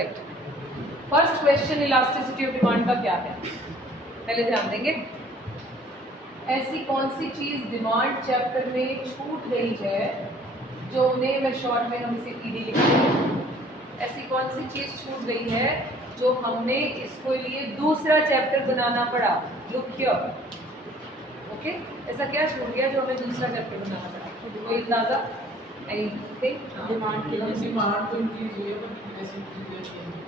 Right, first question elasticity of demand का क्या है, पहले ध्यान देंगे। ऐसी कौन सी चीज डिमांड चैप्टर में छूट गई है, जो उन्हें मैं शॉर्ट में हम इसे ईडी लिखते हैं। ऐसी कौन सी चीज छूट गई है जो हमने इसको लिए दूसरा चैप्टर बनाना पड़ा। लुक हियर, ओके, ऐसा क्या छूट गया जो हमें दूसरा चैप्टर बनाना पड़ा, कोई अंदाजा, एनीथिंग? डिमांड की डिमांड तो इंक्रीज हुई है पर ऐसी इंक्रीज नहीं।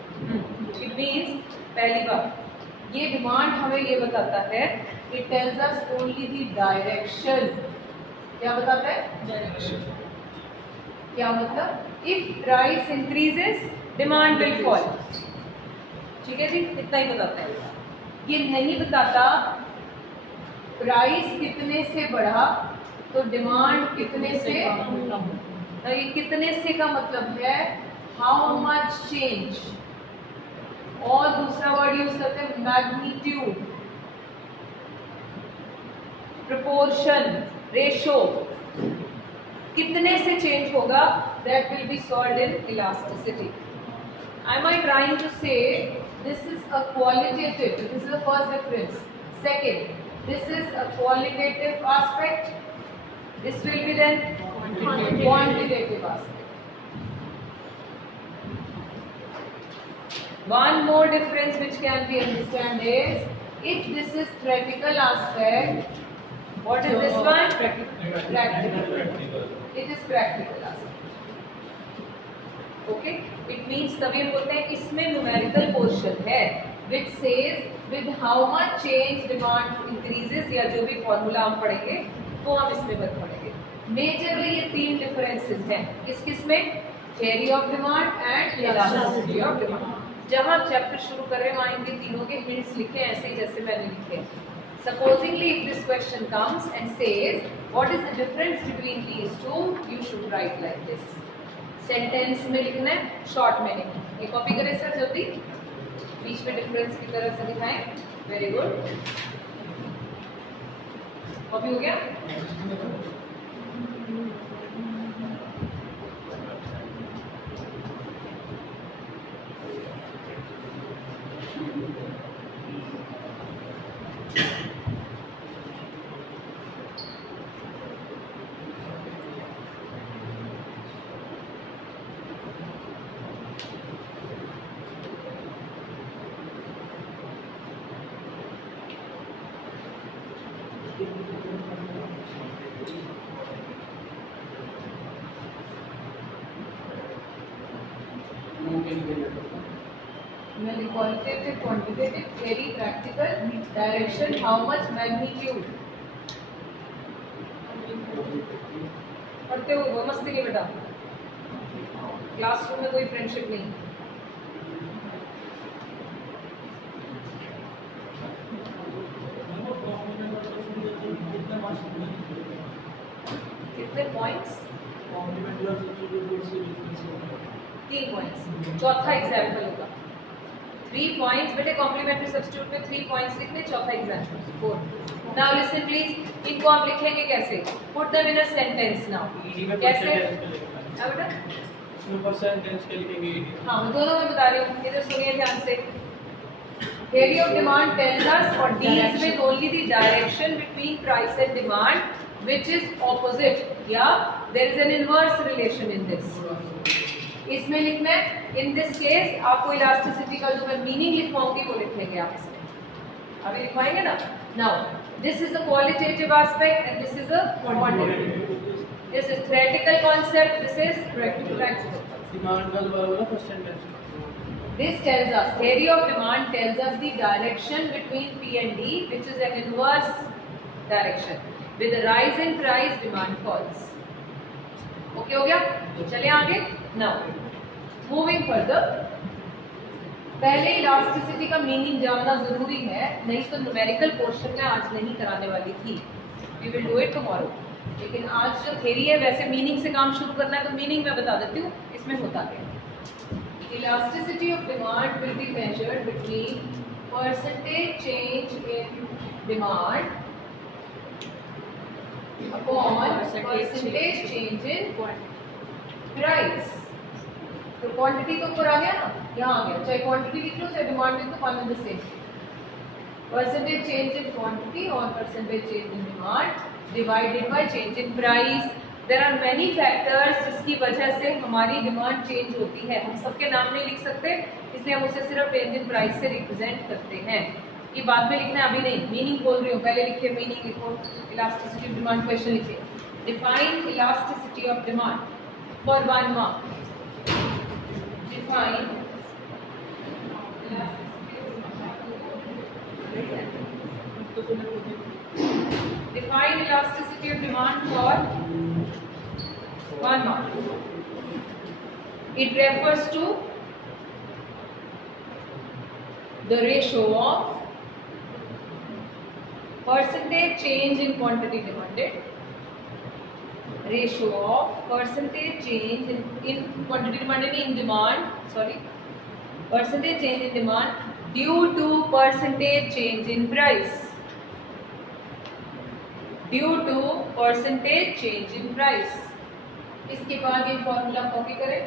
इट मीन्स पहली बात ये डिमांड हमें ये बताता है, it tells us only the direction. क्या बताता है? डायरेक्शन। क्या मतलब? If price increases demand will fall. ठीक है जी, इतना ही बताता है। ये नहीं बताता प्राइस कितने से बढ़ा तो डिमांड कितने से कम। ये कितने से का मतलब है हाउ मच चेंज, और दूसरा वर्ड यूज करते हैं मैग्नीट्यूड, प्रोपोर्शन, रेशो, कितने से चेंज होगा, that will be solved in elasticity. Am I trying to say this is a qualitative, this is the first difference. Second, this is a qualitative aspect, this will be then quantitative aspect. One more difference which can be understood is, if this is theoretical aspect, what is this one? Practical. It is practical aspect. Okay? It means तभी बोलते हैं इसमें numerical portion है, which says with how much change demand increases, या जो भी formula हम पढ़ेंगे वो हम इसमें पढ़ेंगे। Majorly ये तीन differences हैं, किस में? Theory of demand and elasticity of demand। जहाँ चैप्टर शुरू कर रहे हैं वहाँ इनके तीनों के hints लिखे ऐसे ही जैसे मैंने लिखे। Supposingly if this question comes and says what is the difference between these two, you should write like this। Sentence में लिखना है, शॉर्ट में नहीं। ये कॉपी करें सर जल्दी, बीच में डिफरेंस की तरह से दिखाएं। वेरी गुड, कॉपी हो गया? Qualitative, quantitative, theory, practical, direction, how much, magnitude. पढ़ते हो मस्ती नहीं बेटा, क्लासरूम में कोई फ्रेंडशिप नहीं। कितने पॉइंट्स? 3 पॉइंट्स। चौथा एग्जाम्पल होगा 3 पॉइंट्स। बेटे कॉम्प्लीमेंट्री सब्स्टिट्यूट में 3 पॉइंट्स लिखने, चौथा एग्जाम्पल 4। नाउ लिसन प्लीज, इनको आप लिखेंगे कैसे? Put them in a sentence. Now कैसे? क्या बेटा? ऊपर सेंटेंस के लिखेंगे। हाँ मैं दोनों में बता रही हूँ, इधर सुनिए ध्यान से। Theory of demand tells us or deals with only the direction between price and demand, which is opposite. Yeah, there is an inverse relation in this. इसमें लिखना है, in this case आपको इलास्टिसिटी का जो मैं मीनिंग लिखवाऊंगी वो लिखेंगे आप इसमें। अभी लिखवाएंगे ना? Now, this is a qualitative aspect and this is a quantitative. This is theoretical concept. This is practical. Demand का दोबारा बोला first sentence. This tells us, theory of demand tells us the direction between P and D, which is an inverse direction. With a rise in price, demand falls. Okay हो गया? चलिए आगे। Now, moving further. पहले elasticity का meaning जानना जरूरी है, नहीं तो न्यूमेरिकल पोर्शन में आज नहीं कराने वाली थी। We will do it tomorrow. लेकिन आज जो थ्योरी है वैसे मीनिंग से काम शुरू करना है, तो मीनिंग मैं बता देती हूँ इसमें होता क्या। Elasticity of demand will be measured between percentage change in demand upon percentage change in price. तो क्वांटिटी तो ऊपर आ गया ना, यहाँ आ गया, चाहे क्वांटिटी लिख लो चाहे डिमांड लिख लो, one and the same. Percentage change in quantity और percentage change in demand divided by change in price. There are many factors जिसकी वजह से हमारी डिमांड चेंज होती है। हम सबके नाम नहीं लिख सकते, इसलिए हम उसे सिर्फ चेंज इन प्राइस से रिप्रेजेंट करते हैं। ये बाद में लिखना है, अभी नहीं। मीनिंग बोल रही हूँ, पहले लिखिए मीनिंग लिखो। इलास्टिसिटी ऑफ डिमांड क्वेश्चन लिखिए। Define elasticity of demand for 1 mark. Define define elasticity of demand for 1 mark. It refers to the ratio of percentage change in quantity demanded, ratio of percentage change in quantity demanded in demand, sorry, percentage change in demand due to percentage change in price, due to percentage change in price। इसके बाद ये formula copy करें।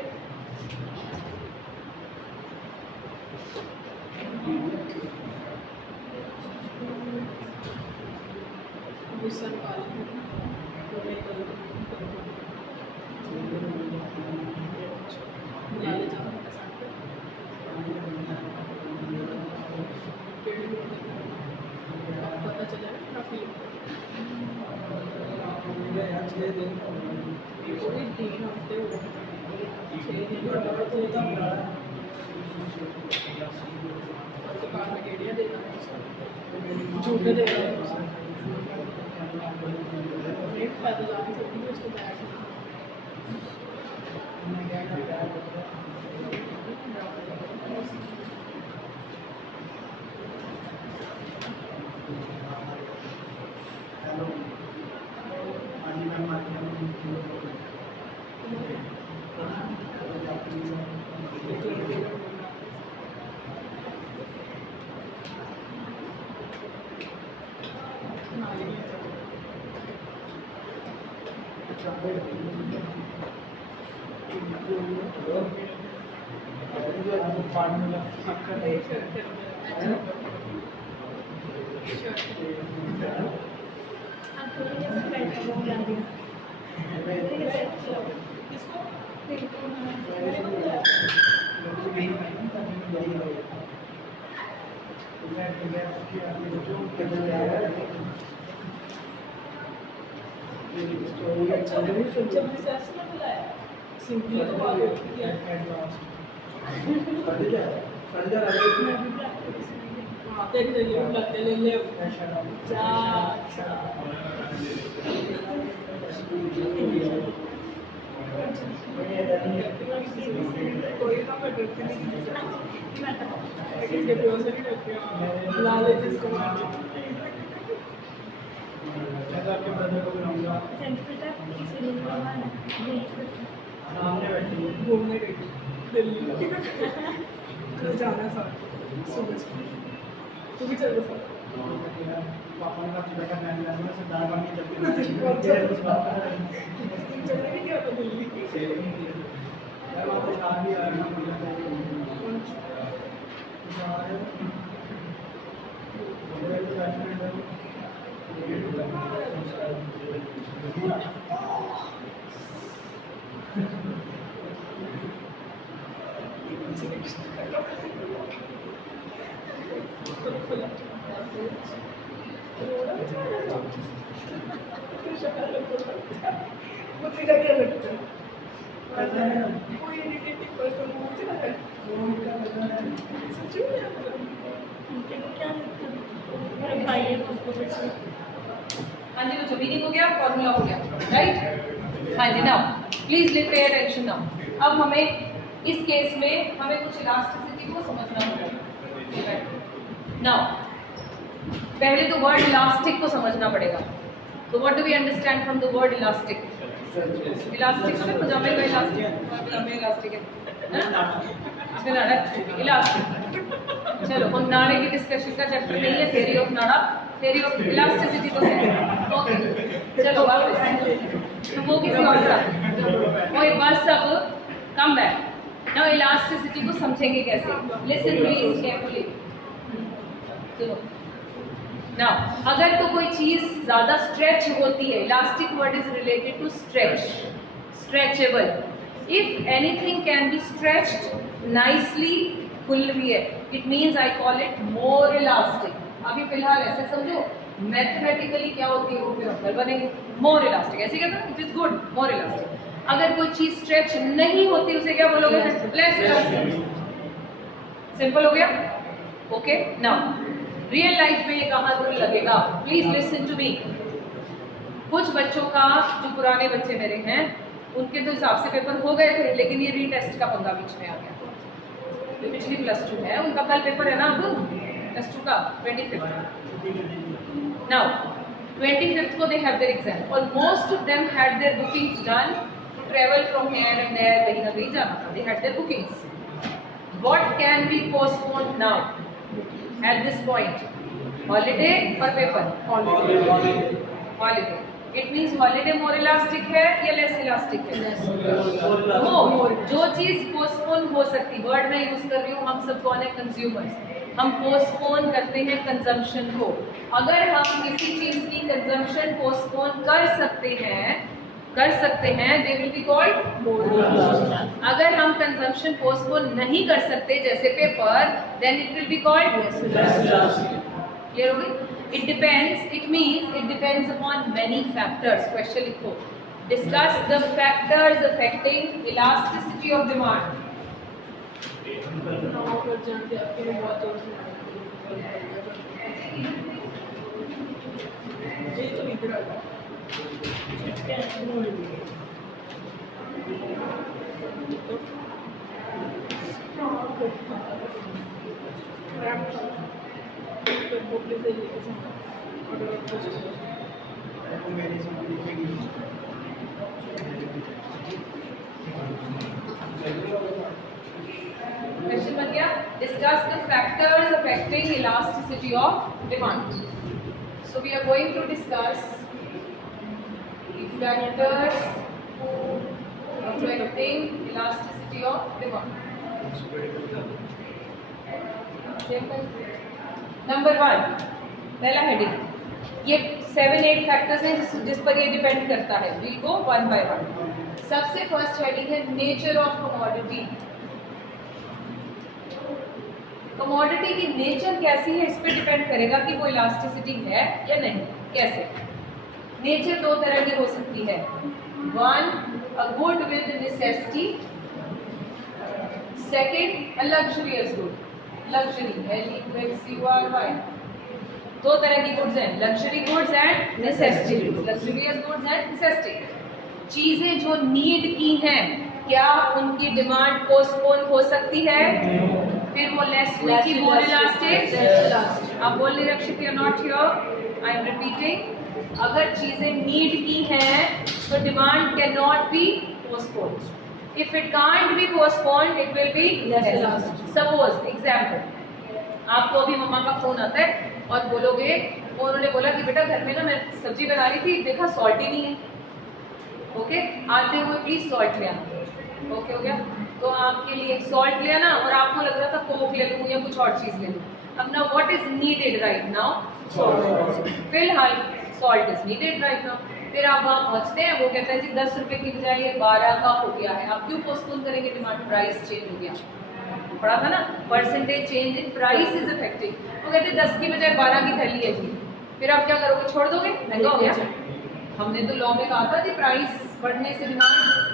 झूठे दे रहे हैं rate पैदल आने से भी उसको बैठ सिंपली तो बात होती है तेरी जगह लगते ले ले जा कोई ना मैं डरती नहीं इसके प्योर से नहीं डरती हूँ लाले जिसको आपके ब्रदर को बुलाऊंगा सामने बैठी घूमने गई दिल्ली तो जाना साथ सुबह तू भी चलो साथ पापा ने कहा बेटा मैं जाऊंगा सरदार बन के जब चलने भी क्या दिल्ली यार वहाँ तो कार भी आ रहा कोई इरिटेटिंग पर्सन मुझे लगा सच में क्या मेरे भाई है उसको हाँ जी बच्चों मीनिंग हो गया फॉर्मूला हो गया राइट हाँ जी now please pay attention now अब हमें इस केस में हमें कुछ इलास्टिसिटी को समझना होगा नाउ पहले तो वर्ड इलास्टिक को समझना पड़ेगा तो what do we understand from the word elastic elastic हमें पजामे का इलास्टिक है इसमें नाड़ा इलास्टिक चलो हम नाड़े की डिस्कशन का चैप्टर नहीं है थ्योरी ऑफ नाड़ा थ्योरी ऑफ इलास्टिसिटी तो है ओके चलो वापस तो वो किसी और का वो बस अब कम बैक नाउ इलास्टिसिटी को समझेंगे कैसे, लिसन प्लीज केयरफुली। सुनो नाउ, अगर तो कोई चीज ज्यादा स्ट्रेच होती है, elastic word is related to stretch, stretchable. If anything can be stretched nicely, खुल रही है, it means I call it more elastic. अभी फिलहाल ऐसे समझो, मैथमेटिकली क्या होती है वो फिर अक्ल बनेगी, मोर इलास्टिक, ऐसे कहते हैं, it is good, more elastic. अगर कोई चीज स्ट्रेच नहीं होती उसे क्या बोलोगे, लेस इलास्टिक। सिंपल हो गया, ओके। नाउ रियल लाइफ में ये कहाँ दूर लगेगा, प्लीज लिसन टू मी। कुछ बच्चों का, जो पुराने बच्चे मेरे हैं, उनके तो हिसाब से पेपर हो गए थे, लेकिन ये रीटेस्ट का पंगा बीच में आ गया। जो पिछली +2 है उनका कल पेपर है ना, अब +2 का 25th। नाउ 25th को दे हैव देयर एग्जाम और most of them had their bookings done to travel from here and there, कहीं ना कहीं जाना था, they had their bookings. What can be postponed now at this point? Holiday or paper? Holiday. It means holiday more elastic है या less elastic है? More. जो चीज postpone हो सकती, word मैं यूज कर रही हूँ, हम सब कौन है, consumers, हम postpone करते हैं consumption को। अगर हम किसी चीज की consumption postpone कर सकते हैं, they will be called more elastic। अगर हम consumption postpone नहीं कर सकते, जैसे paper, then it will be called less elastic। Clear हो गई? It depends, it means it depends upon many factors। Question लिखो, discuss the factors affecting elasticity of demand। Question बन गया, discuss the factors affecting elasticity of demand. So we are going to discuss the factors affecting elasticity of demand. Number 1, पहला heading, ये 7-8 factors हैं जिस पर ये depend करता है। We'll go one by one. सबसे फर्स्ट हेडिंग है नेचर ऑफ कमोडिटी। कमोडिटी की नेचर कैसी है, इस पर डिपेंड करेगा कि वो इलास्टिसिटी है या नहीं। कैसे? नेचर 2 तरह की हो सकती है। 1, a good with necessity. Second, a luxurious good. Luxury, LUXURY। 2 तरह की गुड्स हैं, luxury goods and necessity goods. Luxurious goods and necessity. चीजें जो नीड की हैं, क्या उनकी डिमांड पोस्टपोन हो सकती है? फिर वो लेस की मोर इलास्टिक। आप बोल रहे Rakshit, you are not here, I am repeating. अगर चीजें नीड की हैं तो demand can not be postponed. If it can't be postponed, it will be less elastic। Suppose example, आपको अभी मम्मा का फोन आता है और बोलोगे, उन्होंने बोला कि बेटा घर में ना मैं सब्जी बना रही थी, देखा सॉल्ट ही नहीं है। ओके, आते हुए प्लीज सॉल्ट ले आना। ओके हो गया, तो आपके लिए सॉल्ट ले आना और आपको लग रहा था कोक ले लूँ या कुछ और चीज ले लूँ। अब ना what is needed right now? Salt. फिलहाल salt is needed right now. फिर आप वहाँ पहुँचते हैं, वो कहता है जी 10 रुपए की बजाय ये 12 का हो गया है। आप क्यों पोस्टपोन करेंगे डिमांड? प्राइस चेंज हो गया, पढ़ा था ना, percentage change in price is effective. वो कहते हैं 10 की बजाय 12 की थैली है जी। फिर आप क्या करोगे? छोड़ दोगे? महंगा हो गया। हमने तो लॉ में कहा था कि प्राइस बढ़ने से डिमांड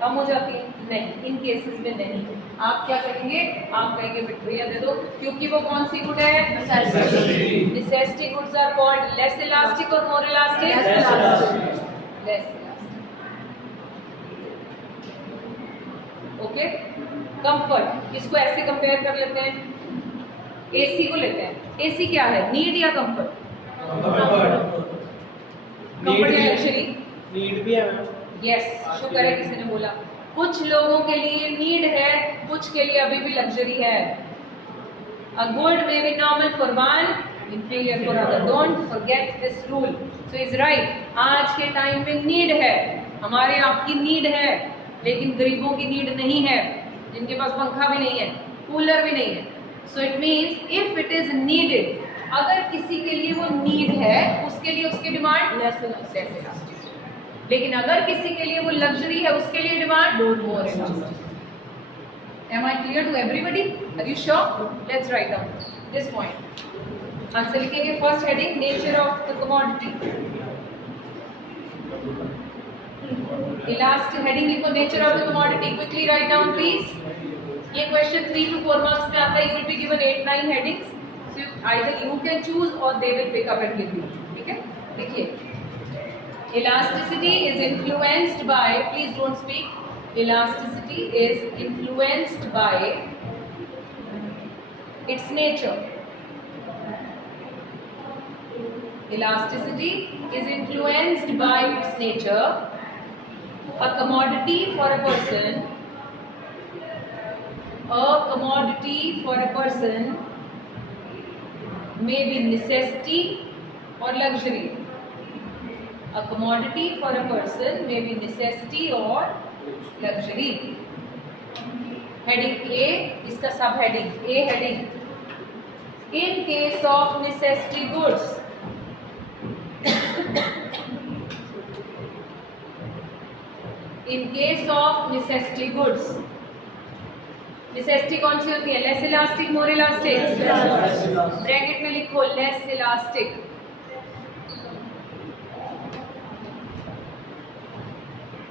कम हो जाती है। नहीं, इन केसेस में नहीं। आप क्या करेंगे? आप कहेंगे भैया दे दो, क्योंकि वो कौन सी गुड है? Necessity goods are called less elastic और more elastic? Less elastic. Okay, comfort, इसको ऐसे कंपेयर कर लेते हैं, एसी को लेते हैं। एसी क्या है, नीड या कंफर्ट? कंफर्ट या लग्जरी? नीड भी है मैम। यस, शुक्र है किसी ने बोला। कुछ लोगों के लिए नीड है, कुछ के लिए अभी भी लग्जरी है। A good may be normal for one, inferior for other. Don't forget this rule. So is right, आज के टाइम में नीड है, हमारे आपकी नीड है, लेकिन गरीबों की नीड नहीं है, जिनके पास पंखा भी नहीं है, कूलर भी नहीं है. So it means if it is needed, अगर किसी के लिए वो नीड है, उसके लिए उसकी डिमांड लेस इलास्टिक. लेकिन अगर किसी के लिए वो लग्जरी है, उसके लिए demand more elastic. Am I clear to everybody? Are you sure? Let's write down this point. Answer लिखेंगे. First heading, nature of the commodity. Elastic heading लिखो, nature of the commodity. Quickly write down please. ये question 3 to 4 marks में आता है. You will be given 8-9 headings. So either you can choose और they will pick up and give you. ठीक है, देखिए. Elasticity is influenced by, please don't speak. Elasticity is influenced by its nature. Elasticity is influenced by its nature. A commodity for a person, may be necessity or luxury. A commodity for a person may be necessity or luxury. Heading A, इसका सब heading A heading. In case of necessity goods, in case of necessity goods, necessity कौन सी होती है? Less elastic, मोर elastic. Bracket में लिखो less elastic.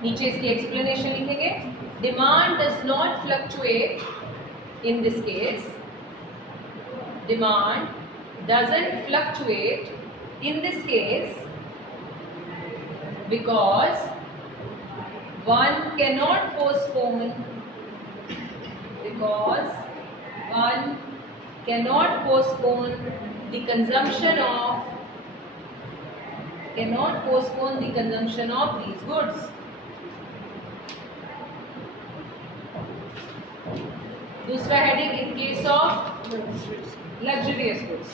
नीचे इसकी explanation लिखेंगे. Demand does not fluctuate in this case. Demand doesn't fluctuate in this case because one cannot postpone the consumption of these goods. दूसरा heading, in case of luxurious goods,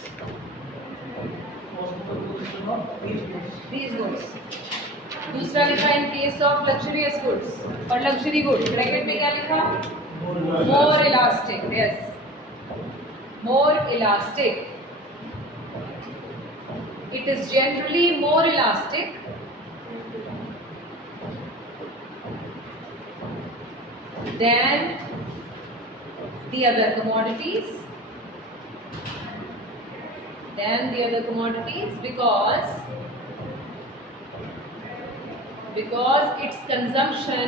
these goods. दूसरा लिखा in case of luxurious goods और luxury goods. Bracket में क्या लिखा? मोर elastic. Yes, more elastic. It is generally more elastic than the other commodities, because its consumption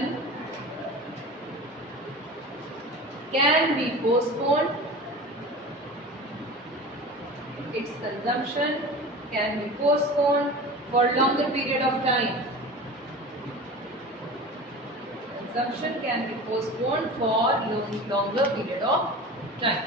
can be postponed. Its consumption can be postponed for longer period of time. Consumption can be postponed for longer period of time.